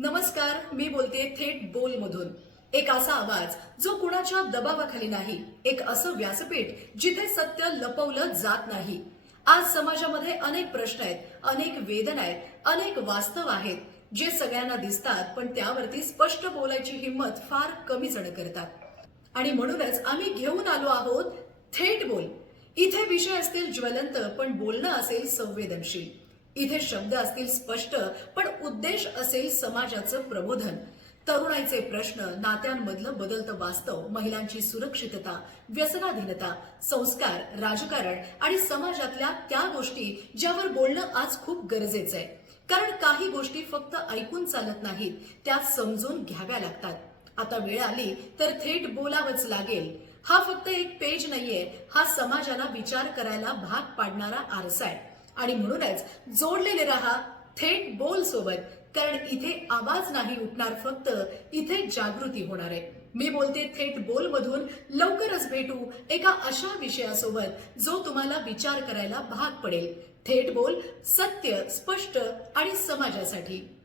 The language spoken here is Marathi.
नमस्कार, मी बोलते थेट बोलमधून। एक असा आवाज जो कुणाच्या दबावाखाली नाही, एक असं व्यासपीठ जिथे सत्य लपवलं जात नाही। आज समाजामध्ये अनेक प्रश्न आहेत, अनेक वेदना आहेत, अनेक वास्तव आहेत जे सगळ्यांना दिसतात, पण त्यावरती स्पष्ट बोलायची हिंमत फार कमी जण करतात। आणि म्हणूनच आम्ही घेऊन आलो आहोत थेट बोल। इथे विषय असतील ज्वलंत, पण बोलणं असेल संवेदनशील। इथे शब्द असतील स्पष्ट, पण उद्देश असेल समाजाचं प्रबोधन। तरुणाईचे प्रश्न, नात्यांमधलं बदलतं वास्तव, महिलांची सुरक्षितता, व्यसनाधीनता, संस्कार, राजकारण आणि समाजातल्या त्या गोष्टी ज्यावर बोलणं आज खूप गरजेचं आहे। कारण काही गोष्टी फक्त ऐकून चालत नाहीत, त्या समजून घ्याव्या लागतात। आता वेळ आली तर थेट बोलावंच लागेल। हा फक्त एक पेज नाहीये, हा समाजाला विचार करायला भाग पाडणारा आरसा आहे। आणि म्हणूनच जोडलेले रहा थेट बोल सोबत, कारण इथे आवाज नाही उठणार फक्त, इथे जागृती होणार आहे। मी बोलते थेट बोल मधून। लवकरच भेटू एका अशा विषयासोबत जो तुम्हाला विचार करायला भाग पडेल। थेट बोल, सत्य, स्पष्ट आणि समाजासाठी।